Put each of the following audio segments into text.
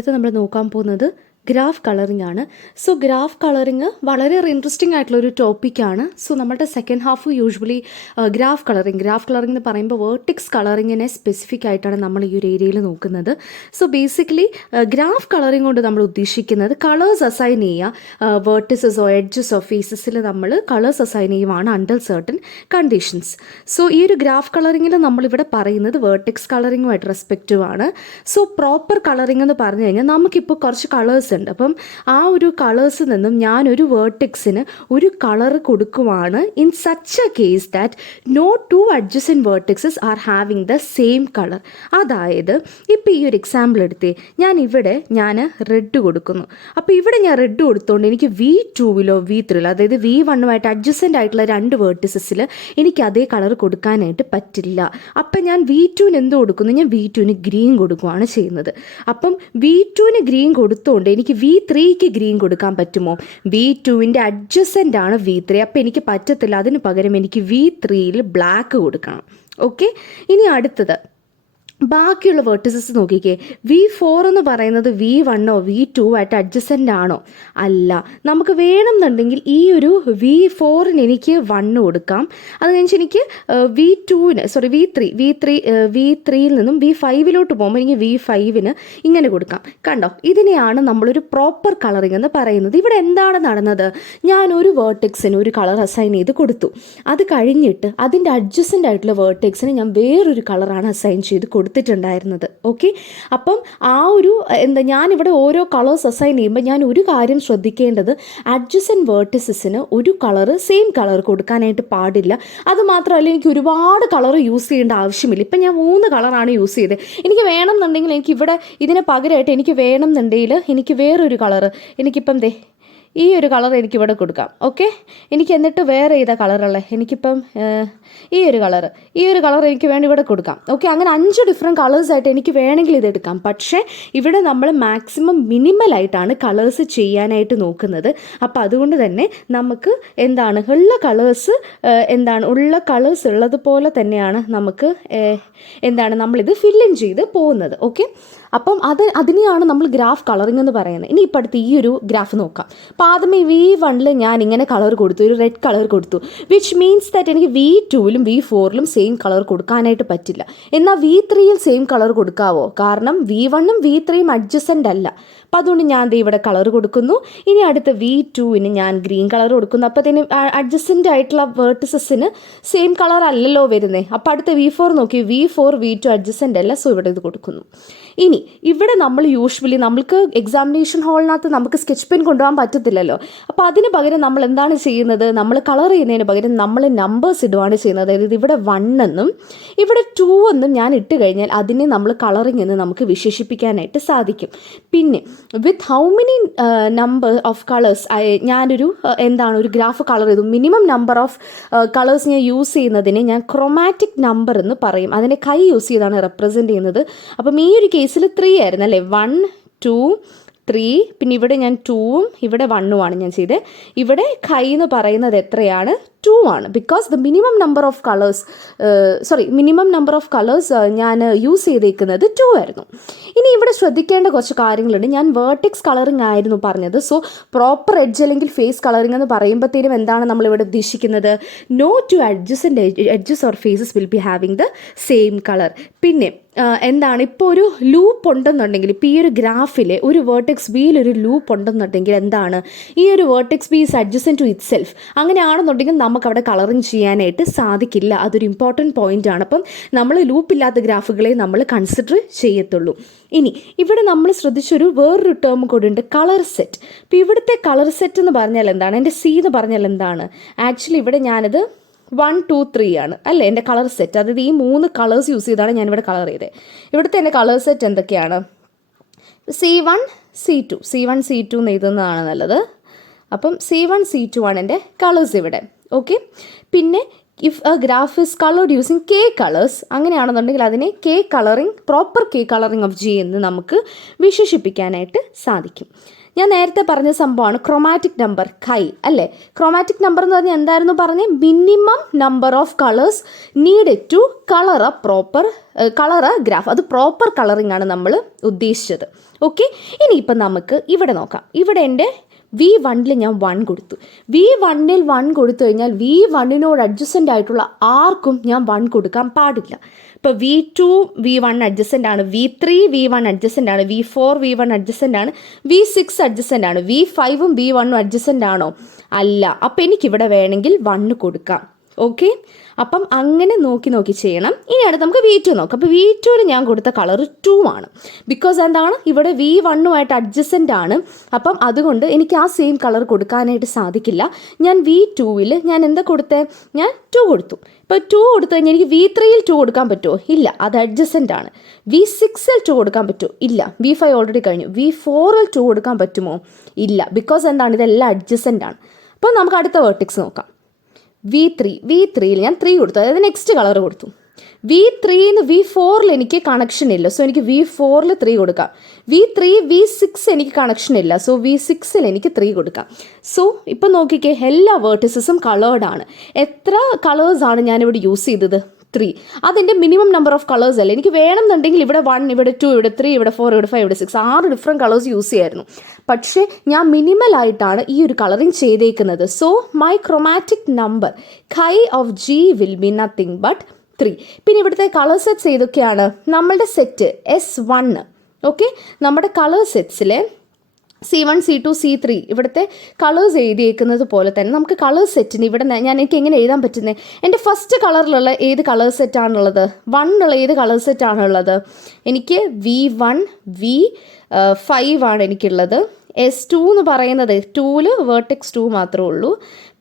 അടുത്ത് നമ്മൾ നോക്കാൻ പോകുന്നത് ഗ്രാഫ് കളറിംഗ് ആണ്. സോ ഗ്രാഫ് കളറിംഗ് വളരെ ഇൻട്രസ്റ്റിംഗ് ആയിട്ടുള്ളൊരു ടോപ്പിക്കാണ്. സോ നമ്മുടെ second half usually graph colouring എന്ന് പറയുമ്പോൾ വേർട്ടിക്സ് കളറിങ്ങിനെ സ്പെസിഫിക് ആയിട്ടാണ് നമ്മൾ ഈ ഒരു ഏരിയയിൽ നോക്കുന്നത്. സോ ബേസിക്കലി ഗ്രാഫ് കളറിംഗ് കൊണ്ട് നമ്മൾ ഉദ്ദേശിക്കുന്നത് കളേഴ്സ് അസൈൻ ചെയ്യുക, വേർട്ടിസസോ എഡ്ജസോ ഫേസസിൽ നമ്മൾ കളേഴ്സ് അസൈൻ ചെയ്യുവാണ് അണ്ടർ സർട്ടൻ കണ്ടീഷൻസ്. സോ ഈ ഒരു ഗ്രാഫ് കളറിങ്ങിൽ നമ്മളിവിടെ പറയുന്നത് വേർട്ടിക്സ് കളറിങ്ങുമായിട്ട് റെസ്പെക്റ്റീവ് ആണ്. സോ പ്രോപ്പർ കളറിംഗ് എന്ന് പറഞ്ഞു കഴിഞ്ഞാൽ നമുക്കിപ്പോൾ കുറച്ച് കളേഴ്സ് ഉണ്ട്. അപ്പം ആ ഒരു കളേഴ്സിൽ നിന്നും ഞാനൊരു വേർട്ടിക്സിന് ഒരു കളർ കൊടുക്കുവാണ് in such a case that no two adjacent vertices are having the same colour. അതായത് ഇപ്പോൾ ഈ ഒരു എക്സാമ്പിൾ എടുത്തേ, ഞാൻ റെഡ് കൊടുക്കുന്നു. അപ്പോൾ ഇവിടെ ഞാൻ റെഡ് കൊടുത്തുകൊണ്ട് എനിക്ക് V2-ലോ V3-ലോ അതായത് V1-ഉമായിട്ട് അഡ്ജസൻ്റ് ആയിട്ടുള്ള രണ്ട് വേർട്ടിസസിൽ എനിക്ക് അതേ കളർ കൊടുക്കാനായിട്ട് പറ്റില്ല. അപ്പം ഞാൻ V2-ന് എന്ത് കൊടുക്കുന്നു? ഞാൻ V2-ന് ഗ്രീൻ കൊടുക്കുകയാണ് ചെയ്യുന്നത്. അപ്പം V2-ന് ഗ്രീൻ കൊടുത്തുകൊണ്ട് എനിക്ക് V3-ക്ക് ഗ്രീൻ കൊടുക്കാൻ പറ്റുമോ? V2-ൻ്റെ അഡ്ജസൻ്റ് ആണ് V3. അപ്പോൾ എനിക്ക് പറ്റത്തില്ല. അതിന് പകരം എനിക്ക് V3-ൽ ബ്ലാക്ക് കൊടുക്കണം. ഓക്കെ, ഇനി അടുത്തത് ബാക്കിയുള്ള വേർട്ടിസസ് നോക്കിക്കേ. V4 എന്ന് പറയുന്നത് V1-ഓ V2 ആയിട്ട് അഡ്ജസൻ്റ് ആണോ? അല്ല. നമുക്ക് വേണമെന്നുണ്ടെങ്കിൽ ഈ ഒരു V4-ന് എനിക്ക് 1 കൊടുക്കാം. അത് കഴിഞ്ഞ് എനിക്ക് V3-യിൽ നിന്നും V5-ലോട്ട് പോകുമ്പോൾ എനിക്ക് V5-ന് ഇങ്ങനെ കൊടുക്കാം. കണ്ടോ, ഇതിനെയാണ് നമ്മളൊരു പ്രോപ്പർ കളറിംഗ് എന്ന് പറയുന്നത്. ഇവിടെ എന്താണ് നടന്നത്? ഞാൻ ഒരു വേർട്ടിക്സിന് ഒരു കളർ അസൈൻ ചെയ്ത് കൊടുത്തു. അത് കഴിഞ്ഞിട്ട് അതിൻ്റെ അഡ്ജസൻ്റ് ആയിട്ടുള്ള വേർട്ടിക്സിന് ഞാൻ വേറൊരു കളറാണ് അസൈൻ ചെയ്ത് കൊടുത്തിട്ടുണ്ടായിരുന്നത്. ഓക്കെ, അപ്പം ഞാനിവിടെ ഓരോ കളേഴ്സ് അസൈൻ ചെയ്യുമ്പോൾ ഞാൻ ഒരു കാര്യം ശ്രദ്ധിക്കേണ്ടത്, അഡ്ജസൻറ്റ് വേർട്ടിസസിന് ഒരു കളറ് സെയിം കളർ കൊടുക്കാനായിട്ട് പാടില്ല. അത് മാത്രമല്ല, എനിക്ക് ഒരുപാട് കളർ യൂസ് ചെയ്യേണ്ട ആവശ്യമില്ല. ഇപ്പം ഞാൻ 3 കളറാണ് യൂസ് ചെയ്തത്. എനിക്ക് വേണമെന്നുണ്ടെങ്കിൽ എനിക്കിവിടെ ഇതിന് പകരമായിട്ട് എനിക്ക് വേണമെന്നുണ്ടെങ്കിൽ എനിക്ക് വേറൊരു കളറ്, എനിക്കിപ്പം ഈ ഒരു കളർ എനിക്കിവിടെ കൊടുക്കാം. ഓക്കെ, എനിക്ക് എന്നിട്ട് വേറെ ഏതാ കളറുള്ളത്? എനിക്കിപ്പം ഈ ഒരു കളർ എനിക്ക് വേണ്ടി ഇവിടെ കൊടുക്കാം. ഓക്കെ, അങ്ങനെ 5 ഡിഫറെൻറ്റ് കളേഴ്സായിട്ട് എനിക്ക് വേണമെങ്കിൽ ഇതെടുക്കാം. പക്ഷേ ഇവിടെ നമ്മൾ മാക്സിമം മിനിമലായിട്ടാണ് കളേഴ്സ് ചെയ്യാനായിട്ട് നോക്കുന്നത്. അപ്പോൾ അതുകൊണ്ട് തന്നെ നമുക്ക് ഉള്ള കളേഴ്സ് ഉള്ളതുപോലെ തന്നെയാണ് നമുക്ക് നമ്മളിത് ഫില്ലിൻ ചെയ്ത് പോകുന്നത്. ഓക്കെ, അപ്പം അതിനെയാണ് നമ്മൾ ഗ്രാഫ് കളറിംഗ് എന്ന് പറയുന്നത്. ഇനി ഇപ്പം അടുത്ത് ഈ ഒരു ഗ്രാഫ് നോക്കാം. അപ്പോൾ ആദ്യമേ V1-ൽ ഞാൻ ഇങ്ങനെ കളർ കൊടുത്തു, ഒരു റെഡ് കളർ കൊടുത്തു, വിച്ച് മീൻസ് ദാറ്റ് എനിക്ക് V2-ലും V4-ലും സെയിം കളർ കൊടുക്കാനായിട്ട് പറ്റില്ല. എന്നാൽ V3-യിൽ സെയിം കളർ കൊടുക്കാവോ? കാരണം V1-ഉം V3-യും അഡ്ജസൻ്റ് അല്ല. അപ്പോൾ അതുകൊണ്ട് ഞാൻ ഇവിടെ കളർ കൊടുക്കുന്നു. ഇനി അടുത്ത V2-ന് ഞാൻ ഗ്രീൻ കളർ കൊടുക്കുന്നു. അപ്പോൾ അതിന് അഡ്ജസൻ്റ് ആയിട്ടുള്ള വേർട്ടിസസിന് സെയിം കളർ അല്ലല്ലോ വരുന്നത്. അപ്പോൾ അടുത്ത V4 നോക്കി, V4 V2 അഡ്ജസൻ്റ് അല്ല. സോ ഇവിടെ ഇത് കൊടുക്കുന്നു. ഇനി ഇവിടെ നമ്മൾ യൂഷ്വലി നമ്മൾക്ക് എക്സാമിനേഷൻ ഹാളിനകത്ത് നമുക്ക് സ്കെച്ച് പെൻ കൊണ്ടുപോകാൻ പറ്റത്തില്ലല്ലോ. അപ്പോൾ അതിന് പകരം നമ്മൾ എന്താണ് ചെയ്യുന്നത്? നമ്മൾ കളർ ചെയ്യുന്നതിന് പകരം നമ്മൾ നമ്പേഴ്സ് ഇടുകയാണ് ചെയ്യുന്നത്. അതായത് ഇവിടെ 1 എന്നും ഇവിടെ 2 എന്നും ഞാൻ ഇട്ട് കഴിഞ്ഞാൽ അതിനെ നമ്മൾ കളറിംഗ് എന്ന് നമുക്ക് വിശേഷിപ്പിക്കാനായിട്ട് സാധിക്കും. പിന്നെ with how many number of colours ഞാനൊരു ഒരു ഗ്രാഫ് കളർ ചെയ്തു. മിനിമം നമ്പർ ഓഫ് കളേഴ്സ് ഞാൻ യൂസ് ചെയ്യുന്നതിനെ ഞാൻ ക്രോമാറ്റിക് നമ്പർ എന്ന് പറയും. അതിനെ കൈ യൂസ് ചെയ്താണ് റെപ്രസെൻറ്റ് ചെയ്യുന്നത്. അപ്പം ഈ ഒരു കേസിൽ 3 ആയിരുന്നു അല്ലേ? 1 2 3. പിന്നെ ഇവിടെ ഞാൻ 2-ഉം ഇവിടെ 1-ഉമാണ് ഞാൻ ചെയ്തത്. ഇവിടെ കൈ എന്ന് പറയുന്നത് എത്രയാണ്? 2 ആണ്. Because the minimum number of colours ഞാൻ യൂസ് ചെയ്തേക്കുന്നത് 2 ആയിരുന്നു. ഇനി ഇവിടെ ശ്രദ്ധിക്കേണ്ട കുറച്ച് കാര്യങ്ങളുണ്ട്. ഞാൻ വേർട്ടിക്സ് കളറിംഗ് ആയിരുന്നു പറഞ്ഞത്. സോ പ്രോപ്പർ എഡ്ജ് അല്ലെങ്കിൽ ഫേസ് കളറിംഗ് എന്ന് പറയുമ്പോഴത്തേനും എന്താണ് നമ്മളിവിടെ ഉദ്ദേശിക്കുന്നത്? No two edges or faces will be having the same colour. പിന്നെ ഇപ്പോൾ ഒരു ലൂപ്പ് ഉണ്ടെന്നുണ്ടെങ്കിൽ, ഇപ്പോൾ ഈ ഒരു ഗ്രാഫിലെ ഒരു വേർട്ടെക്സ് ബിയിൽ ഒരു ലൂപ്പ് ഉണ്ടെന്നുണ്ടെങ്കിൽ ഈ ഒരു vertex B is adjacent to itself. അങ്ങനെയാണെന്നുണ്ടെങ്കിൽ നമുക്കവിടെ കളറിങ് ചെയ്യാനായിട്ട് സാധിക്കില്ല. അതൊരു ഇമ്പോർട്ടൻറ്റ് പോയിൻ്റാണ്. അപ്പം നമ്മൾ ലൂപ്പില്ലാത്ത ഗ്രാഫുകളെ നമ്മൾ കൺസിഡർ ചെയ്യത്തുള്ളൂ. ഇനി ഇവിടെ നമ്മൾ ശ്രദ്ധിച്ചൊരു വേറൊരു ടേം കൂടെ ഉണ്ട്, കളർ സെറ്റ്. ഇപ്പോൾ ഇവിടുത്തെ കളർ സെറ്റ് എന്ന് പറഞ്ഞാൽ എന്താണ്? എൻ്റെ C എന്ന് പറഞ്ഞാൽ എന്താണ്? ആക്ച്വലി ഇവിടെ ഞാനത് 1 2 3 ആണ് അല്ലേ എൻ്റെ കളർ സെറ്റ്. അതായത് ഈ 3 കളേഴ്സ് യൂസ് ചെയ്താണ് ഞാനിവിടെ കളർ ചെയ്തത്. ഇവിടുത്തെ എൻ്റെ കളർ സെറ്റ് എന്തൊക്കെയാണ്? C1 C2 എന്ന് എഴുതുന്നതാണ് നല്ലത്. അപ്പം C1 C2 ആണ് എൻ്റെ കളേഴ്സ് ഇവിടെ. ഓക്കെ, പിന്നെ if A graph is coloured using K colours, അങ്ങനെയാണെന്നുണ്ടെങ്കിൽ അതിനെ proper K colouring of G എന്ന് നമുക്ക് വിശേഷിപ്പിക്കാനായിട്ട് സാധിക്കും. ഞാൻ നേരത്തെ പറഞ്ഞ സംഭവമാണ് ക്രോമാറ്റിക് നമ്പർ കൈ അല്ലേ. ക്രോമാറ്റിക് നമ്പർ എന്ന് പറഞ്ഞാൽ എന്തായിരുന്നു പറഞ്ഞത്? Minimum number of colours needed to colour a graph. അത് പ്രോപ്പർ കളറിംഗ് ആണ് നമ്മൾ ഉദ്ദേശിച്ചത്. ഓക്കെ, ഇനിയിപ്പം നമുക്ക് ഇവിടെ നോക്കാം. ഇവിടെ എൻ്റെ V1 ഞാൻ 1 കൊടുത്തു. V1 1 കൊടുത്തു കഴിഞ്ഞാൽ V1 അഡ്ജസൻ്റ് ആയിട്ടുള്ള ആർക്കും ഞാൻ 1 കൊടുക്കാൻ പാടില്ല. ഇപ്പോൾ V2 V1 അഡ്ജസൻ്റ് ആണ്, V3 V1 അഡ്ജസൻ്റ് ആണ്, V4 V1 അഡ്ജസൻ്റ് ആണ്, V6 അഡ്ജസൻ്റ് ആണ്. V5ഉം V1 അഡ്ജസൻ്റ് ആണോ? അല്ല. അപ്പം എനിക്കിവിടെ വേണമെങ്കിൽ 1 കൊടുക്കാം. ഓക്കെ, അപ്പം അങ്ങനെ നോക്കി ചെയ്യണം. ഇനി അടുത്ത് നമുക്ക് V2 നോക്കാം. അപ്പോൾ V2 ഞാൻ കൊടുത്ത കളർ 2 ആണ്. ബിക്കോസ് എന്താണ്, ഇവിടെ V1 അഡ്ജസൻ്റ് ആണ്. അപ്പം അതുകൊണ്ട് എനിക്ക് ആ സെയിം കളർ കൊടുക്കാനായിട്ട് സാധിക്കില്ല. ഞാൻ V2 ഞാൻ എന്താ കൊടുത്തേ? ഞാൻ 2 കൊടുത്തു. ഇപ്പോൾ 2 കൊടുത്തു കഴിഞ്ഞാൽ എനിക്ക് V3 2 കൊടുക്കാൻ പറ്റുമോ? ഇല്ല, അത് അഡ്ജസൻ്റ് ആണ്. V6 2 കൊടുക്കാൻ പറ്റുമോ? ഇല്ല, V5 ഓൾറെഡി കഴിഞ്ഞു. V4 2 കൊടുക്കാൻ പറ്റുമോ? ഇല്ല, ബിക്കോസ് എന്താണ്, ഇതെല്ലാം അഡ്ജസൻ്റ് ആണ്. അപ്പോൾ നമുക്ക് അടുത്ത വേർട്ടെക്സ് നോക്കാം. V3 ഞാൻ 3 കൊടുത്തു, അതായത് നെക്സ്റ്റ് കളർ കൊടുത്തു. V3 V4 എനിക്ക് കണക്ഷൻ ഇല്ല, സോ എനിക്ക് V4 3 കൊടുക്കാം. V6 എനിക്ക് കണക്ഷൻ ഇല്ല, സോ V6 എനിക്ക് 3 കൊടുക്കാം. സോ ഇപ്പം നോക്കിക്കേ, എല്ലാ വേർട്ടിസസും കളേർഡാണ്. എത്ര കളേഴ്സാണ് ഞാനിവിടെ യൂസ് ചെയ്തത്? 3. അതിൻ്റെ മിനിമം നമ്പർ ഓഫ് കളേഴ്സ് അല്ലേ. എനിക്ക് വേണമെന്നുണ്ടെങ്കിൽ ഇവിടെ 1, ഇവിടെ 2, ഇവിടെ 3, ഇവിടെ 4, ഇവിടെ 5, ഇവിടെ 6, 6 ഡിഫറെൻറ്റ് കളേഴ്സ് യൂസ് ചെയ്യായിരുന്നു. പക്ഷേ ഞാൻ മിനിമലായിട്ടാണ് ഈ ഒരു കളറിങ് ചെയ്തേക്കുന്നത്. So my chromatic number chi of G will B nothing but 3. പിന്നെ ഇവിടുത്തെ കളർ സെറ്റ്സ് ഏതൊക്കെയാണ്? നമ്മളുടെ സെറ്റ് S1. ഓക്കെ, നമ്മുടെ കളർ സെറ്റ്സിലെ C1 C2 C3 ഇവിടുത്തെ കളേഴ്സ് എഴുതിയേക്കുന്നത് പോലെ തന്നെ നമുക്ക് കളർ സെറ്റിന് ഇവിടെ എനിക്ക് എങ്ങനെ എഴുതാൻ പറ്റുന്നത്? എൻ്റെ ഫസ്റ്റ് കളറിലുള്ള ഏത് കളർ സെറ്റാണുള്ളത്? 1 ഉള്ള ഏത് കളർ സെറ്റാണുള്ളത്? എനിക്ക് V1 V5 ആണ് എനിക്കുള്ളത്. S2 എന്ന് പറയുന്നത് 2ൽ വേർട്ടെക്സ് 2 മാത്രമേ ഉള്ളൂ.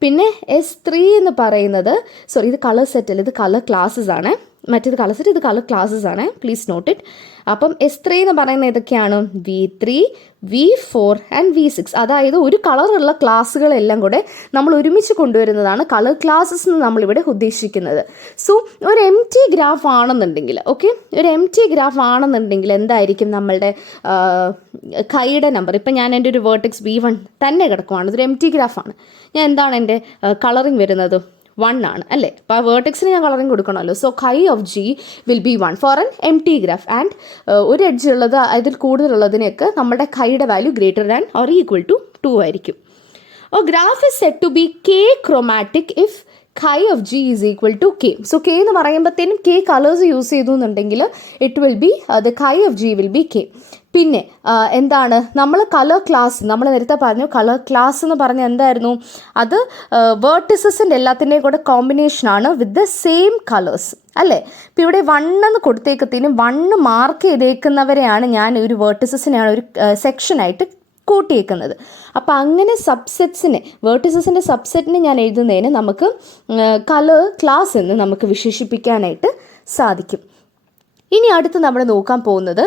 പിന്നെ S3 എന്ന് പറയുന്നത്, സോറി ഇത് കളർ സെറ്റല്ല, ഇത് കളർ ക്ലാസ്സസ് ആണ്. മറ്റേത് കളർ സെറ്റ്, ഇത് കളർ ക്ലാസ്സസ് ആണ്. Please note it. അപ്പം S3 എന്ന് പറയുന്നത് ഏതൊക്കെയാണ്? V3 V4 and V6. അതായത് ഒരു കളറുള്ള ക്ലാസ്സുകളെല്ലാം കൂടെ നമ്മൾ ഒരുമിച്ച് കൊണ്ടുവരുന്നതാണ് കളർ ക്ലാസ്സസ് എന്ന് നമ്മളിവിടെ ഉദ്ദേശിക്കുന്നത്. സോ ഒരു എം ടി ഗ്രാഫ് ആണെന്നുണ്ടെങ്കിൽ, ഓക്കെ, ഒരു എം ടി ഗ്രാഫ് ആണെന്നുണ്ടെങ്കിൽ എന്തായിരിക്കും നമ്മളുടെ കൈയുടെ നമ്പർ? ഇപ്പം ഞാൻ എൻ്റെ ഒരു വേർട്ടെക്സ് V1 തന്നെ കിടക്കുവാണ്, ഇതൊരു എം ടി ഗ്രാഫാണ്. ഞാൻ എന്താണ് എൻ്റെ കളറിങ് വരുന്നത്? 1 ആണ് അല്ലേ. അപ്പോൾ ആ വേർട്ടെക്സിന് ഞാൻ കളറിങ് കൊടുക്കണമല്ലോ. So chi of G will be 1 for an empty graph. And ഒരു എഡ്ജ് ഉള്ളത് അതിൽ കൂടുതലുള്ളതിനൊക്കെ നമ്മുടെ കൈയുടെ value greater than or equal to 2 ആയിരിക്കും. Graph is set to be K chromatic if chi of G is equal to K. So K എന്ന് പറയുമ്പോഴത്തേനും K colours use ചെയ്തു എന്നുണ്ടെങ്കിൽ it will be the chi of G will be K. പിന്നെ എന്താണ് നമ്മൾ colour class, നമ്മൾ നേരത്തെ പറഞ്ഞു കളർ ക്ലാസ് എന്ന് പറഞ്ഞാൽ എന്തായിരുന്നു? അത് വേർട്ടിസസിൻ്റെ എല്ലാത്തിൻ്റെയും കൂടെ കോമ്പിനേഷനാണ് വിത്ത് ദ സെയിം കളേഴ്സ് അല്ലേ. ഇപ്പോൾ ഇവിടെ 1 എന്ന് കൊടുത്തേക്കത്തേനും 1 മാർക്ക് ചെയ്തേക്കുന്നവരെയാണ് ഞാൻ ഒരു വേർട്ടിസസിനെയാണ് ഒരു സെക്ഷനായിട്ട് കൂട്ടിയേക്കുന്നത്. അപ്പോൾ അങ്ങനെ സബ്സെറ്റ്സിനെ, വേർട്ടിസസിൻ്റെ സബ്സെറ്റിനെ ഞാൻ എഴുതുന്നതിന് നമുക്ക് കളർ ക്ലാസ് എന്ന് നമുക്ക് വിശേഷിപ്പിക്കാനായിട്ട് സാധിക്കും. ഇനി അടുത്ത് നമ്മൾ നോക്കാൻ പോകുന്നത്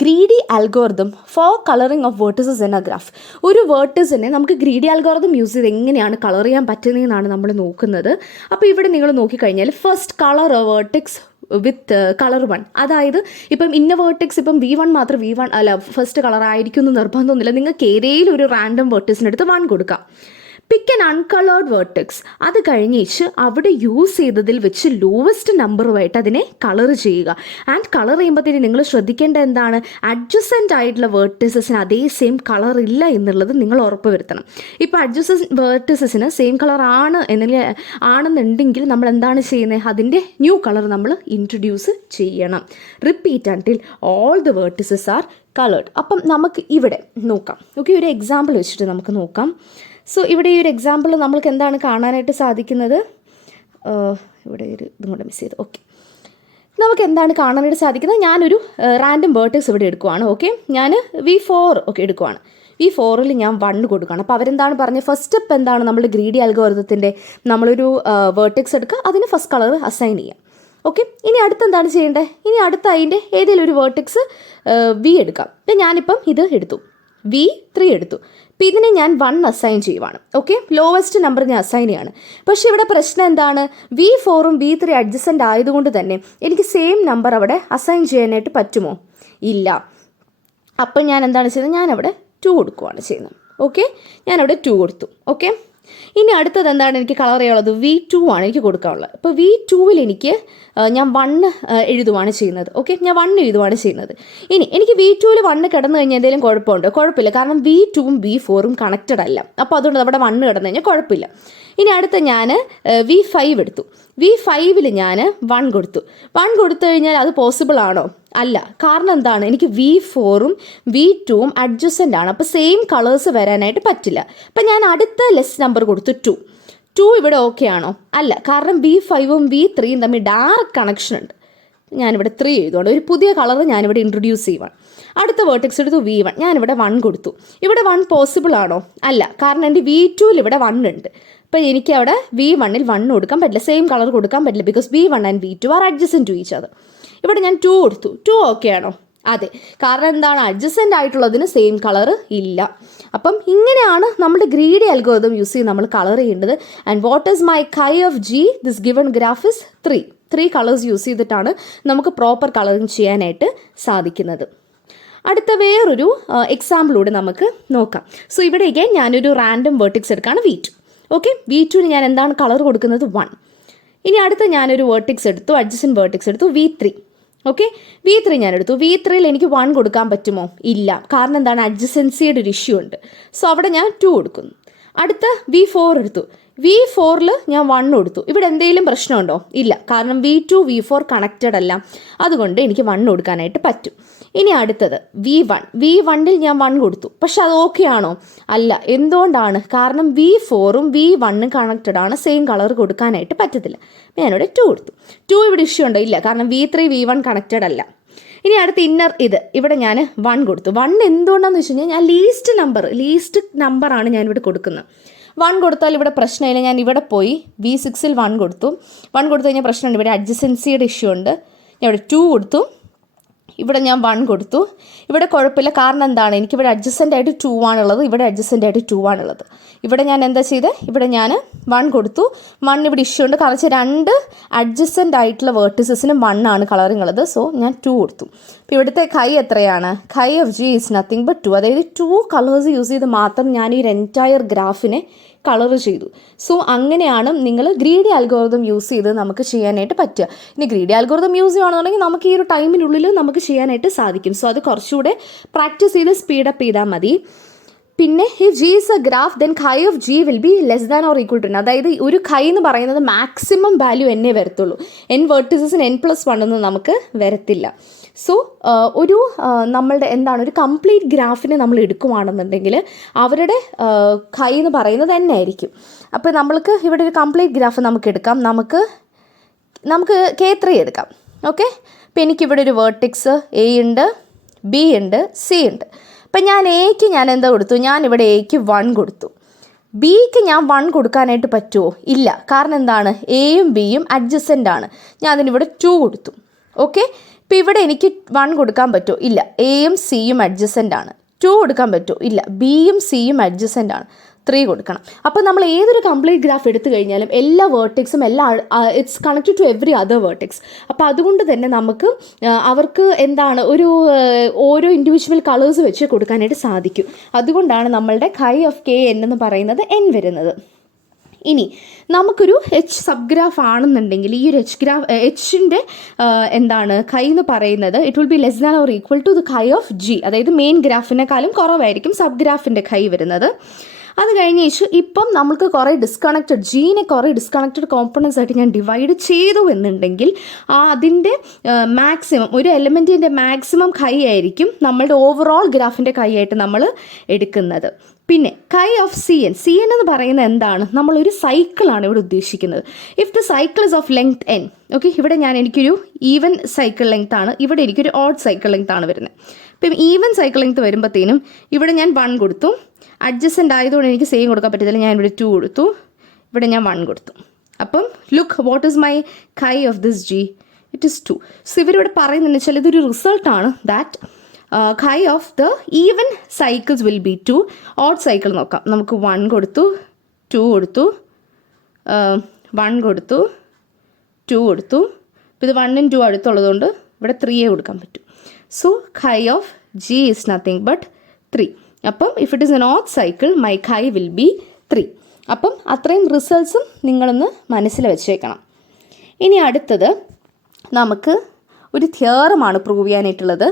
greedy algorithm for colouring of vertices in a graph. ഒരു വേർട്ടിസിനെ നമുക്ക് ഗ്രീഡി അൽഗോറിതം യൂസ് ചെയ്ത് എങ്ങനെയാണ് കളർ ചെയ്യാൻ പറ്റുന്നതെന്നാണ് നമ്മൾ നോക്കുന്നത്. അപ്പോൾ ഇവിടെ നിങ്ങൾ നോക്കിക്കഴിഞ്ഞാൽ ഫസ്റ്റ് കളർ വേർട്ടെക്സ് വിത്ത് കളർ 1. അതായത് ഇപ്പം ഇന്ന വേർട്ടെക്സ് ഇപ്പം V1 മാത്രം V1 അല്ല ഫസ്റ്റ് കളർ ആയിരിക്കും എന്ന് നിർബന്ധമൊന്നുമില്ല. നിങ്ങൾക്ക് ഏതെങ്കിലും ഒരു റാൻഡം വേർട്ടെക്സിനെടുത്ത് 1 കൊടുക്കാം. പിക്ക് ആൻ അൺകളേർഡ് വേർട്ടെക്സ്. അത് കഴിഞ്ഞേച്ച് അവിടെ യൂസ് ചെയ്തതിൽ വെച്ച് ലോവസ്റ്റ് നമ്പറുമായിട്ട് അതിനെ കളർ ചെയ്യുക. ആൻഡ് കളർ ചെയ്യുമ്പോഴത്തേന് നിങ്ങൾ ശ്രദ്ധിക്കേണ്ട എന്താണ്? അഡ്ജസൻ്റ് ആയിട്ടുള്ള വേർട്ടിസസിന് അതേ സെയിം കളർ ഇല്ല എന്നുള്ളത് നിങ്ങൾ ഉറപ്പ് വരുത്തണം. ഇപ്പോൾ അഡ്ജസൻ്റ് വേർട്ടിസസിന് സെയിം കളർ ആണെന്നുണ്ടെങ്കിൽ നമ്മൾ എന്താണ് ചെയ്യുന്നത്? അതിൻ്റെ ന്യൂ കളർ നമ്മൾ ഇൻട്രൊഡ്യൂസ് ചെയ്യണം. Repeat until all the vertices R coloured. അപ്പം നമുക്ക് ഇവിടെ നോക്കാം. ഓക്കെ, ഒരു എക്സാമ്പിൾ വെച്ചിട്ട് നമുക്ക് നോക്കാം. സോ ഇവിടെ ഈ ഒരു എക്സാമ്പിൾ നമ്മൾക്ക് എന്താണ് കാണാനായിട്ട് സാധിക്കുന്നത്? ഇവിടെ ഒരു ഇതും കൂടെ മിസ് ചെയ്തു. ഓക്കെ, നമുക്ക് എന്താണ് കാണാനായിട്ട് സാധിക്കുന്നത്? ഞാനൊരു റാൻഡം വേർട്ടെക്സ് ഇവിടെ എടുക്കുവാണ്. ഓക്കെ, ഞാൻ V4 ഒക്കെ എടുക്കുവാണ്. V4 ഞാൻ 1 കൊടുക്കുകയാണ്. അപ്പോൾ അവരെന്താണ് പറഞ്ഞത്? ഫസ്റ്റ് സ്റ്റെപ്പ് എന്താണ്? നമ്മുടെ ഗ്രീഡി അൽഗോരിതത്തിൻ്റെ നമ്മളൊരു വേർട്ടെക്സ് എടുക്കുക, അതിന് ഫസ്റ്റ് കളർ അസൈൻ ചെയ്യാം. ഓക്കെ, ഇനി അടുത്തെന്താണ് ചെയ്യേണ്ടത്? ഇനി അടുത്ത അതിൻ്റെ ഏതെങ്കിലും ഒരു വേർട്ടെക്സ് V എടുക്കാം. ഇപ്പം ഞാനിപ്പം ഇത് എടുത്തു, V3 എടുത്തു. അപ്പോൾ ഇതിനെ ഞാൻ 1 അസൈൻ ചെയ്യുവാണ്. ഓക്കെ, ലോവസ്റ്റ് നമ്പർ ഞാൻ അസൈൻ ചെയ്യാണ്. പക്ഷേ ഇവിടെ പ്രശ്നം എന്താണ്? V4ഉം V3 അഡ്ജസൻ്റ് ആയതുകൊണ്ട് തന്നെ എനിക്ക് സെയിം നമ്പർ അവിടെ അസൈൻ ചെയ്യാനായിട്ട് പറ്റുമോ? ഇല്ല. അപ്പം ഞാൻ എന്താണ് ചെയ്യുന്നത്? ഞാനവിടെ 2 കൊടുക്കുകയാണ് ചെയ്യുന്നത്. ഓക്കെ, ഞാനവിടെ 2 കൊടുത്തു. ഓക്കെ, ഇനി അടുത്തത് എന്താണ് എനിക്ക് കളർ ചെയ്യാനുള്ളത്? V2 ആണ് എനിക്ക് കൊടുക്കാനുള്ളത്. അപ്പോൾ V2വിൽ എനിക്ക് ഞാൻ 1 എഴുതുവാണ് ചെയ്യുന്നത്. ഓക്കെ, ഞാൻ 1 എഴുതുവാണ് ചെയ്യുന്നത്. ഇനി എനിക്ക് V2വിൽ 1 കിടന്നു കഴിഞ്ഞാൽ എന്തെങ്കിലും കുഴപ്പമുണ്ടോ? കുഴപ്പമില്ല, കാരണം V2ഉം V4ഉം കണക്റ്റഡ് അല്ല. അപ്പോൾ അതുകൊണ്ട് അവിടെ 1 കിടന്നു കഴിഞ്ഞാൽ കുഴപ്പമില്ല. ഇനി അടുത്ത ഞാൻ V5 എടുത്തു. V5വിൽ ഞാൻ 1 കൊടുത്തു. 1 കൊടുത്തു കഴിഞ്ഞാൽ അത് പോസിബിൾ ആണോ? അല്ല. കാരണം എന്താണ്? എനിക്ക് V4ഉം V2ഉം അഡ്ജസൻ്റ് ആണ്. അപ്പോൾ സെയിം കളേഴ്സ് വരാനായിട്ട് പറ്റില്ല. അപ്പം ഞാൻ അടുത്ത ലെസ് നമ്പർ കൊടുത്തു 2 ഇവിടെ ഓക്കെ ആണോ? അല്ല. കാരണം V5ഉം V3യും തമ്മിൽ ഡയറക്റ്റ് കണക്ഷൻ ഉണ്ട്. ഞാനിവിടെ 3 എഴുതുകൊണ്ട് ഒരു പുതിയ കളർ ഞാനിവിടെ ഇൻട്രൊഡ്യൂസ് ചെയ്യുവാണ്. അടുത്ത വേർട്ടെക്സ് എടുത്തു V1. ഞാനിവിടെ 1 കൊടുത്തു. ഇവിടെ 1 പോസിബിൾ ആണോ? അല്ല. കാരണം എൻ്റെ V2വിൽ ഇവിടെ 1 ഉണ്ട്. അപ്പോൾ എനിക്ക് അവിടെ V1ൽ 1 കൊടുക്കാൻ പറ്റില്ല, സെയിം കളർ കൊടുക്കാൻ പറ്റില്ല. Because V1 and V2 are adjacent to each other. ഇവിടെ ഞാൻ 2 കൊടുത്തു. 2 ഓക്കെ ആണോ? അതെ. കാരണം എന്താണ്? അഡ്ജസൻ്റ് ആയിട്ടുള്ളതിന് സെയിം കളർ ഇല്ല. അപ്പം ഇങ്ങനെയാണ് നമ്മുടെ ഗ്രീഡി അൽഗോരിതം യൂസ് ചെയ്ത് നമ്മൾ കളർ ചെയ്യേണ്ടത്. And what is my chi of G? This given graph is 3 colours use ചെയ്തിട്ടാണ് നമുക്ക് പ്രോപ്പർ കളറിങ് ചെയ്യാനായിട്ട് സാധിക്കുന്നത്. അടുത്ത വേറൊരു എക്സാമ്പിളൂടെ നമുക്ക് നോക്കാം. സോ ഇവിടേക്ക് ഞാനൊരു റാൻഡം വേർട്ടെക്സ് എടുക്കുകയാണ് V2. ഓക്കെ, V2ന് ഞാൻ എന്താണ് കളർ കൊടുക്കുന്നത്? 1. ഇനി അടുത്ത ഞാനൊരു വേർട്ടെക്സ് എടുത്തു, അഡ്ജസൻറ്റ് വേർട്ടെക്സ് എടുത്തു, V3. ഓക്കെ, V3 ഞാൻ എടുത്തു. V3യിൽ എനിക്ക് 1 കൊടുക്കാൻ പറ്റുമോ? ഇല്ല. കാരണം എന്താണ്? അഡ്ജസൻസിയുടെ ഒരു ഇഷ്യൂ ഉണ്ട്. സോ അവിടെ ഞാൻ 2 കൊടുക്കുന്നു. അടുത്ത V4 എടുത്തു. V4ൽ ഞാൻ 1 കൊടുത്തു. ഇവിടെ എന്തെങ്കിലും പ്രശ്നമുണ്ടോ? ഇല്ല. കാരണം V2 V4 കണക്റ്റഡ് അല്ല. അതുകൊണ്ട് എനിക്ക് 1 കൊടുക്കാനായിട്ട് പറ്റും. ഇനി അടുത്തത് V1ൽ ഞാൻ 1 കൊടുത്തു. പക്ഷെ അത് ഓക്കെ ആണോ? അല്ല. എന്തുകൊണ്ടാണ്? കാരണം V4ഉം V1ഉം കണക്റ്റഡ് ആണ്, സെയിം കളർ കൊടുക്കാനായിട്ട് പറ്റത്തില്ല. ഞാനിവിടെ 2 കൊടുത്തു. 2 ഇവിടെ ഇഷ്യൂ ഉണ്ടോ? ഇല്ല. കാരണം V3 V1 കണക്റ്റഡ് അല്ല. ഇനി അടുത്ത ഇന്നർ ഇവിടെ ഞാൻ 1 കൊടുത്തു. 1 എന്തുകൊണ്ടാണെന്ന് വെച്ച് കഴിഞ്ഞാൽ ഞാൻ ലീസ്റ്റ് നമ്പറാണ് ഞാനിവിടെ കൊടുക്കുന്നത്. 1 കൊടുത്താൽ ഇവിടെ പ്രശ്നമില്ല. ഞാൻ ഇവിടെ പോയി V6ൽ 1 കൊടുത്തു. 1 കൊടുത്തു കഴിഞ്ഞാൽ പ്രശ്നമുണ്ട്. ഇവിടെ അഡ്ജസൻസിയുടെ ഇഷ്യൂ ഉണ്ട്. ഞാൻ ഇവിടെ 2 കൊടുത്തു. ഇവിടെ ഞാൻ 1 കൊടുത്തു. ഇവിടെ കുഴപ്പമില്ല. കാരണം എന്താണ്? എനിക്കിവിടെ അഡ്ജസൻ്റ് ആയിട്ട് 2 ആണുള്ളത്, ഇവിടെ അഡ്ജസൻ്റ് ആയിട്ട് 2 ആണുള്ളത്. ഇവിടെ ഞാൻ എന്താ ചെയ്ത്? ഇവിടെ ഞാൻ 1 കൊടുത്തു. 1 ഇവിടെ ഇഷ്യൂ ഉണ്ട്. കാരണം വെച്ചാൽ 2 അഡ്ജസൻ്റ് ആയിട്ടുള്ള വേർട്ടിസസിനും 1 ആണ് കളറിങ് ഉള്ളത്. സോ ഞാൻ 2 കൊടുത്തു. അപ്പോൾ ഇവിടുത്തെ കൈ എത്രയാണ്? കൈ of G is nothing but 2. അതായത് 2 കളേഴ്സ് യൂസ് ചെയ്ത് മാത്രം ഞാൻ ഈ എൻറ്റയർ ഗ്രാഫിനെ കളർ ചെയ്തു. സോ അങ്ങനെയാണ് നിങ്ങൾ ഗ്രീഡി അൽഗോരിതം യൂസ് ചെയ്ത് നമുക്ക് ചെയ്യാനായിട്ട് പറ്റുക. ഇനി ഗ്രീഡി അൽഗോരിതം യൂസ് ചെയ്യുകയാണെന്നുണ്ടെങ്കിൽ നമുക്ക് ഈ ഒരു ടൈമിനുള്ളിൽ നമുക്ക് ചെയ്യാനായിട്ട് സാധിക്കും. സോ അത് കുറച്ചുകൂടെ പ്രാക്ടീസ് ചെയ്ത് സ്പീഡപ്പ് ചെയ്താൽ മതി. പിന്നെ if G is a graph then chi of G will be less than or equal to n. അതായത് ഒരു chi എന്ന് പറയുന്നത് മാക്സിമം വാല്യൂ എന്നേ വരത്തുള്ളൂ. n വെർട്ടിസസിന് n+1 ഒന്നും നമുക്ക് വരത്തില്ല. സോ നമ്മളുടെ ഒരു കംപ്ലീറ്റ് ഗ്രാഫിനെ നമ്മൾ എടുക്കുവാണെന്നുണ്ടെങ്കിൽ അവരുടെ chi എന്ന് പറയുന്നത് n ആയിരിക്കും. അപ്പോൾ നമ്മൾക്ക് ഇവിടെ ഒരു കംപ്ലീറ്റ് ഗ്രാഫ് നമുക്ക് എടുക്കാം. നമുക്ക് K3 എടുക്കാം. ഓക്കെ, അപ്പോൾ എനിക്കിവിടെ ഒരു വേർട്ടെക്സ് A ഉണ്ട്, B ഉണ്ട്, C ഉണ്ട്. അപ്പം ഞാൻ എയ്ക്ക് ഞാൻ എന്താ കൊടുത്തു? ഞാനിവിടെ എയ്ക്ക് 1 കൊടുത്തു. ബിക്ക് ഞാൻ 1 കൊടുക്കാനായിട്ട് പറ്റുമോ? ഇല്ല. കാരണം എന്താണ്? എയും ബിയും അഡ്ജസൻ്റ് ആണ്. ഞാൻ അതിനിവിടെ 2 കൊടുത്തു. ഓക്കെ, ഇപ്പം ഇവിടെ എനിക്ക് 1 കൊടുക്കാൻ പറ്റുമോ? ഇല്ല. എയും സിയും അഡ്ജസൻ്റ് ആണ്. 2 കൊടുക്കാൻ പറ്റുമോ? ഇല്ല. ബിയും സിയും അഡ്ജസൻ്റ് ആണ്. 3 കൊടുക്കണം. അപ്പോൾ നമ്മൾ ഏതൊരു കംപ്ലീറ്റ് ഗ്രാഫ് എടുത്തു കഴിഞ്ഞാലും എല്ലാ വേർട്ടെക്സും it's connected to every other vertex. അപ്പോൾ അതുകൊണ്ട് തന്നെ നമുക്ക് അവർക്ക് ഓരോ ഇൻഡിവിജ്വൽ കളേഴ്സ് വെച്ച് കൊടുക്കാനായിട്ട് സാധിക്കും. അതുകൊണ്ടാണ് നമ്മളുടെ chi of Kn എന്ന് പറയുന്നത് n വരുന്നത്. ഇനി നമുക്കൊരു എച്ച് സബ് ഗ്രാഫ് ആണെന്നുണ്ടെങ്കിൽ ഈ ഒരു എച്ചിൻ്റെ chi എന്ന് പറയുന്നത് it will be less than or equal to the chi of G. അതായത് മെയിൻ ഗ്രാഫിനെക്കാളും കുറവായിരിക്കും സബ് ഗ്രാഫിൻ്റെ chi വരുന്നത്. അത് കഴിഞ്ഞ ഇപ്പം നമുക്ക് ജീനെ കുറേ ഡിസ്കണക്റ്റഡ് കോമ്പണൻസ് ആയിട്ട് ഞാൻ ഡിവൈഡ് ചെയ്തു എന്നുണ്ടെങ്കിൽ അതിൻ്റെ മാക്സിമം ഒരു എലമെൻറ്റിൻ്റെ മാക്സിമം chi ആയിരിക്കും നമ്മളുടെ ഓവറോൾ ഗ്രാഫിൻ്റെ chi ആയിട്ട് നമ്മൾ എടുക്കുന്നത്. പിന്നെ chi ഓഫ് CN എന്ന് പറയുന്നത് എന്താണ്? നമ്മളൊരു സൈക്കിളാണ് ഇവിടെ ഉദ്ദേശിക്കുന്നത്. If the cycle is of length n. Okay, ഇവിടെ എനിക്കൊരു ഈവൻ സൈക്കിൾ ലെങ്ത് ആണ്, ഇവിടെ എനിക്കൊരു ഓഡ് സൈക്കിൾ ലെങ്ത് ആണ് വരുന്നത്. ഇപ്പം ഈവൻ സൈക്കിൾ ലെങ്ത് വരുമ്പോഴത്തേനും ഇവിടെ ഞാൻ 1 കൊടുത്തു. അഡ്ജസൻ്റ് ആയതുകൊണ്ട് എനിക്ക് സെയിം കൊടുക്കാൻ പറ്റത്തില്ല. ഞാൻ ഇവിടെ 2 കൊടുത്തു. ഇവിടെ ഞാൻ 1 കൊടുത്തു. അപ്പം look what is my chi of this G? It is 2. So ഇവരിവിടെ പറയുന്നതെന്ന് വെച്ചാൽ ഇതൊരു റിസൾട്ടാണ് that chi of the even cycles will be 2. Odd cycle നോക്കാം. നമുക്ക് 1 കൊടുത്തു, 2 കൊടുത്തു, 1 കൊടുത്തു, 2 കൊടുത്തു. ഇപ്പോൾ ഇത് 1ഉം 2 അടുത്തുള്ളതുകൊണ്ട് ഇവിടെ 3 കൊടുക്കാൻ പറ്റും. So chi of G is nothing but 3. അപ്പം if it is an odd cycle my chi will be 3. അപ്പം അത്രയും റിസൾട്ട്സും നിങ്ങളൊന്ന് മനസ്സിൽ വെച്ചേക്കണം. ഇനി അടുത്തത് നമുക്ക് ഒരു തിയറമാണ് prove ചെയ്യാനായിട്ടുള്ളത്.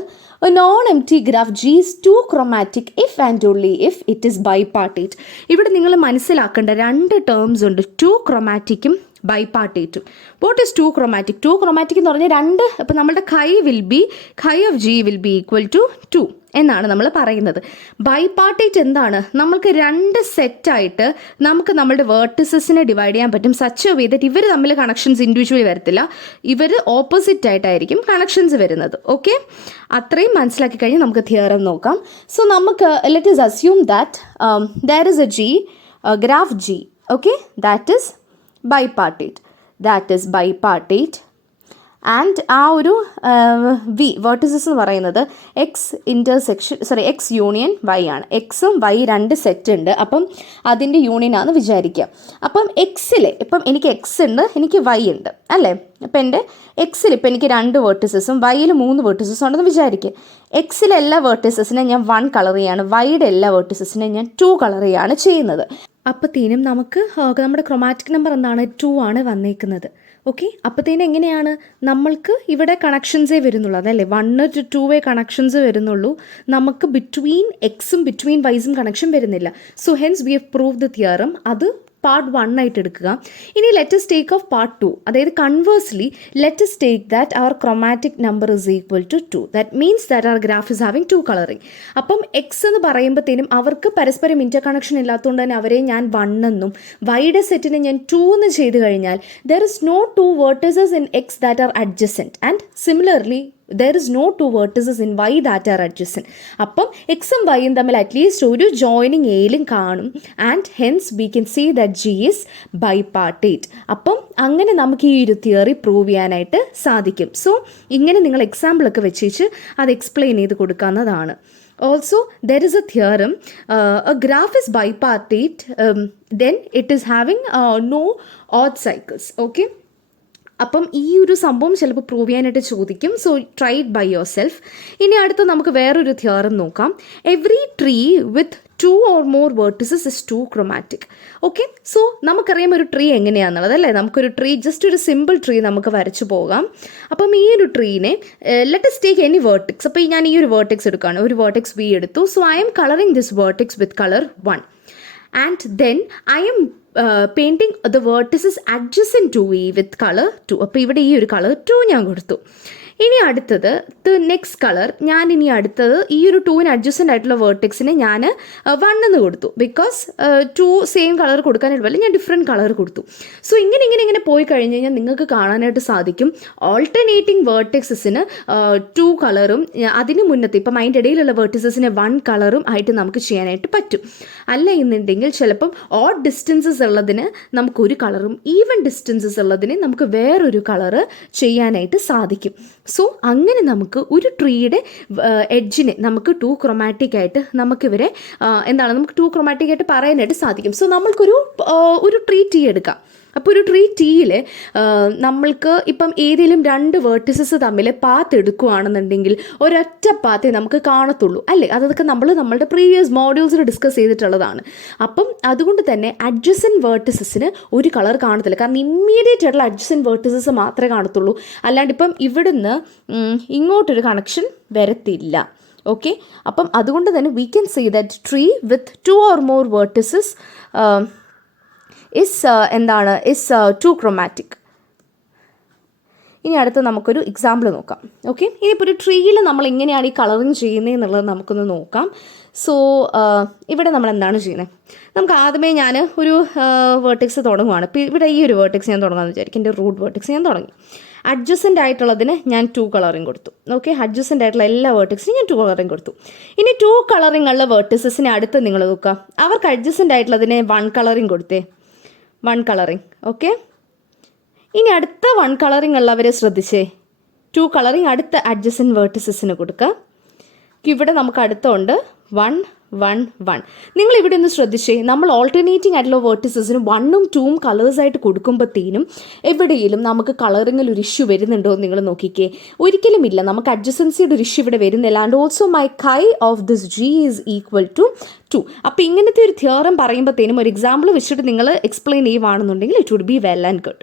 A non-empty graph G is too chromatic if and only if it is bipartite. ഇവിടെ നിങ്ങൾ മനസ്സിലാക്കേണ്ട രണ്ട് ടേംസ് ഉണ്ട്, ടു ക്രോമാറ്റിക്കും ബൈപാർട്ടേറ്റും. What is two chromatic? Two chromatic എന്ന് പറഞ്ഞാൽ രണ്ട്, ഇപ്പം നമ്മുടെ chi of G will be equal to 2 എന്നാണ് നമ്മൾ പറയുന്നത്. ബൈപാർട്ടേറ്റ് എന്താണ്? നമ്മൾക്ക് രണ്ട് സെറ്റായിട്ട് നമുക്ക് നമ്മുടെ വേർട്ടിസസിനെ ഡിവൈഡ് ചെയ്യാൻ പറ്റും സച്ച് വേ ദറ്റ് ഇവർ തമ്മിൽ കണക്ഷൻസ് ഇൻഡിവിജ്വലി വരത്തില്ല, ഇവർ ഓപ്പോസിറ്റ് ആയിട്ടായിരിക്കും കണക്ഷൻസ് വരുന്നത്. ഓക്കെ, അത്രയും മനസ്സിലാക്കി കഴിഞ്ഞാൽ നമുക്ക് തിയറം നോക്കാം. സോ നമുക്ക് let us assume that there is a graph G, okay, that is bipartite and ആ ഒരു വി വേർട്ടിസസ് എന്ന് പറയുന്നത് എക്സ് യൂണിയൻ വൈ ആണ്. എക്സും വൈ രണ്ട് സെറ്റ് ഉണ്ട്, അപ്പം അതിൻ്റെ യൂണിയനാണെന്ന് വിചാരിക്കുക. അപ്പം എക്സിൽ ഇപ്പം എനിക്ക് എക്സ് ഉണ്ട്, എനിക്ക് വൈ ഉണ്ട് അല്ലേ. അപ്പം എൻ്റെ എക്സിൽ ഇപ്പം എനിക്ക് രണ്ട് വേർട്ടിസസും വൈയിൽ 3 വേർട്ടിസസും ഉണ്ടെന്ന് വിചാരിക്കുക. എക്സിലെ എല്ലാ വേർട്ടിസസിനെ ഞാൻ 1 കളർ ചെയ്യാണ്, വൈയുടെ എല്ലാ വേർട്ടിസസിനെ ഞാൻ 2 കളർ ചെയ്യാണ് ചെയ്യുന്നത്. അപ്പത്തേനും നമുക്ക് നമ്മുടെ ക്രൊമാറ്റിക് നമ്പർ എന്താണ്? 2 ആണ് വന്നേക്കുന്നത്. ഓക്കെ, അപ്പത്തേനും എങ്ങനെയാണ് നമ്മൾക്ക് ഇവിടെ കണക്ഷൻസേ വരുന്നുള്ളൂ, അതല്ലേ 1 to 2 കണക്ഷൻസ് വരുന്നുള്ളൂ, നമുക്ക് ബിറ്റ്വീൻ എക്സും ബിറ്റ്വീൻ വൈസും കണക്ഷൻ വരുന്നില്ല. So hence we have prove the theorem. അത് പാർട്ട് 1 ആയിട്ട് എടുക്കുക. ഇനി ലെറ്റസ് ടേക്ക് ഓഫ് പാർട്ട് 2, അതായത് conversely let's take that our chromatic number is equal to 2. That means that our graph is having 2 colouring. അപ്പം X എന്ന് പറയുമ്പോഴത്തേനും അവർക്ക് പരസ്പരം ഇൻ്റർ കണക്ഷൻ ഇല്ലാത്തതുകൊണ്ട് തന്നെ അവരെ ഞാൻ 1 എന്നും വൈയുടെ സെറ്റിനെ ഞാൻ 2 എന്ന് ചെയ്ത് കഴിഞ്ഞാൽ there is no 2 vertices in x that are adjacent, and similarly there is no 2 vertices in y that are adjacent. അപ്പം എക്സും വൈയും തമ്മിൽ അറ്റ്ലീസ്റ്റ് ഒരു ജോയിനിങ് എയിലും കാണും, and hence we can see that G is bipartite. അപ്പം അങ്ങനെ നമുക്ക് ഈ ഒരു തിയറി പ്രൂവ് ചെയ്യാനായിട്ട് സാധിക്കും. സോ ഇങ്ങനെ നിങ്ങൾ എക്സാമ്പിളൊക്കെ വെച്ചിട്ട് അത് എക്സ്പ്ലെയിൻ ചെയ്ത് കൊടുക്കാവുന്നതാണ്. Also, there is a theorem, a graph is bipartite, then it is having no odd cycles. Okay. അപ്പം ഈ ഒരു സംഭവം ചിലപ്പോൾ പ്രൂവ് ചെയ്യാനായിട്ട് ചോദിക്കും. So try it by yourself. ഇനി അടുത്ത് നമുക്ക് വേറൊരു തിയറം നോക്കാം. Every tree with 2 or more vertices is too chromatic. Okay, so നമുക്കറിയാം ഒരു ട്രീ എങ്ങനെയാണെന്നുള്ളത് അല്ലേ. നമുക്കൊരു ട്രീ, ജസ്റ്റ് ഒരു സിമ്പിൾ ട്രീ നമുക്ക് വരച്ചു പോകാം. അപ്പം ഈ ഒരു ട്രീനെ let us take any vertex. അപ്പോൾ ഞാൻ ഈ ഒരു വേർട്ടെക്സ് എടുക്കുകയാണ്, ഒരു വേർട്ടെക്സ് വി എടുത്തു. So I M colouring this vertex with colour 1, and then I am painting the vertices adjacent to V with color 2. അപ്പോൾ ഇവിടെ ഈ ഒരു കളർ 2 ഞാൻ കൊടുത്തു. ഇനി അടുത്തത് നെക്സ്റ്റ് കളർ, ഞാൻ ഇനി അടുത്തത് ഈ ഒരു 2 അഡ്ജസ്റ്റൻ്റ് ആയിട്ടുള്ള വേർട്ടെക്സിനെ ഞാൻ 1 എന്ന് കൊടുത്തു. ബിക്കോസ് 2 സെയിം കളർ കൊടുക്കാനായിട്ട് പറ്റില്ല, ഞാൻ ഡിഫറെൻറ്റ് കളർ കൊടുത്തു. സോ ഇങ്ങനെ പോയി കഴിഞ്ഞ് കഴിഞ്ഞാൽ നിങ്ങൾക്ക് കാണാനായിട്ട് സാധിക്കും ഓൾട്ടർനേറ്റിംഗ് വേർട്ടെക്സസിന് 2 കളറും അതിന് മുന്നത്തെ ഇപ്പം അതിൻ്റെ ഇടയിലുള്ള വേർട്ടിസസിന് 1 കളറും ആയിട്ട് നമുക്ക് ചെയ്യാനായിട്ട് പറ്റും. അല്ല എന്നുണ്ടെങ്കിൽ ചിലപ്പം ഓഡ് ഡിസ്റ്റൻസസ് ഉള്ളതിന് നമുക്കൊരു കളറും ഈവൻ ഡിസ്റ്റൻസസ് ഉള്ളതിന് നമുക്ക് വേറൊരു കളറ് ചെയ്യാനായിട്ട് സാധിക്കും. സോ അങ്ങനെ നമുക്ക് ഒരു ട്രീയുടെ എഡ്ജിനെ നമുക്ക് 2 ക്രൊമാറ്റിക് ആയിട്ട് നമുക്കിവരെ നമുക്ക് 2 ക്രൊമാറ്റിക് ആയിട്ട് പറയാനായിട്ട് സാധിക്കും. സോ നമ്മൾക്കൊരു ട്രീ ടീ എടുക്കാം. അപ്പോൾ ഒരു ട്രീ ടീയിൽ നമ്മൾക്ക് ഇപ്പം ഏതെങ്കിലും 2 വേർട്ടിസസ് തമ്മിൽ പാത്ത് എടുക്കുകയാണെന്നുണ്ടെങ്കിൽ ഒരൊറ്റ പാത്തേ നമുക്ക് കാണത്തുള്ളൂ അല്ലേ. അതൊക്കെ നമ്മളുടെ പ്രീവിയസ് മോഡ്യൂൾസിൽ ഡിസ്കസ് ചെയ്തിട്ടുള്ളതാണ്. അപ്പം അതുകൊണ്ട് തന്നെ അഡ്ജസൻറ്റ് വേർട്ടിസസിന് ഒരു കളർ കാണത്തില്ല, കാരണം ഇമ്മീഡിയറ്റ് ആയിട്ടുള്ള അഡ്ജസൻറ്റ് വേർട്ടിസസ് മാത്രമേ കാണത്തുള്ളൂ. അല്ലാണ്ട് ഇപ്പം ഇവിടുന്ന് ഇങ്ങോട്ടൊരു കണക്ഷൻ വരത്തില്ല. ഓക്കെ, അപ്പം അതുകൊണ്ട് തന്നെ we can say that tree with 2 or more vertices is 2 chromatic. ഇനി അടുത്ത് നമുക്കൊരു എക്സാമ്പിൾ നോക്കാം. ഓക്കെ, ഇനിയിപ്പോൾ ഒരു ട്രീയിൽ നമ്മൾ എങ്ങനെയാണ് ഈ കളറിങ് ചെയ്യുന്നത് എന്നുള്ളത് നമുക്കൊന്ന് നോക്കാം. സോ ഇവിടെ നമ്മൾ എന്താണ് ചെയ്യുന്നത്? നമുക്ക് ആദ്യമേ ഞാൻ ഒരു വേർട്ടെക്സ് തുടങ്ങുകയാണ്. ഇപ്പോൾ ഇവിടെ ഈ ഒരു വേർട്ടെക്സ് ഞാൻ തുടങ്ങാമെന്ന് വിചാരിക്കും. എൻ്റെ റൂട്ട് വേർട്ടെക്സ് ഞാൻ തുടങ്ങി. അഡ്ജസൻ്റ് ആയിട്ടുള്ളതിന് ഞാൻ 2 കളറിങ് കൊടുത്തു. ഓക്കെ, അഡ്ജസൻ്റ് ആയിട്ടുള്ള എല്ലാ വേർട്ടെക്സിനും ഞാൻ 2 കളറിങ് കൊടുത്തു. ഇനി 2 കളറിങ് ഉള്ള വേർട്ടിസസിനെ അടുത്ത് നിങ്ങൾ നോക്കുക, അവർക്ക് അഡ്ജസൻ്റ് ആയിട്ടുള്ളതിനെ 1 കളറിങ് കൊടുത്തേ, 1 കളറിങ്. ഓക്കെ, ഇനി അടുത്ത 1 കളറിങ് ഉള്ളവരെ ശ്രദ്ധിച്ചേ, 2 കളറിങ് അടുത്ത അഡ്ജസൻറ്റ് വേർട്ടിസസിന് കൊടുക്കുക. ഇവിടെ നമുക്ക് അടുത്തുണ്ട് 1 1 1. നിങ്ങൾ ഇവിടെ ഒന്ന് ശ്രദ്ധിച്ചേ, നമ്മൾ ഓൾട്ടർനേറ്റിംഗ് ആയിട്ടുള്ള വേർട്ടിസസിന് 1ഉം 2ഉം കളേഴ്സായിട്ട് കൊടുക്കുമ്പോഴത്തേനും എവിടെയെങ്കിലും നമുക്ക് കളറിങ്ങിൽ ഒരു ഇഷ്യൂ വരുന്നുണ്ടോ എന്ന് നിങ്ങൾ നോക്കിക്കേ. ഒരിക്കലും ഇല്ല, നമുക്ക് അഡ്ജസൻസിയുടെ ഒരു ഇഷ്യൂ ഇവിടെ വരുന്നില്ല. And also my chi of this G is equal to 2. അപ്പോൾ ഇങ്ങനത്തെ ഒരു തിയറം പറയുമ്പോഴത്തേനും ഒരു എക്സാമ്പിൾ വെച്ചിട്ട് നിങ്ങൾ എക്സ്പ്ലെയിൻ ചെയ്യുവാണെന്നുണ്ടെങ്കിൽ it would be well and good.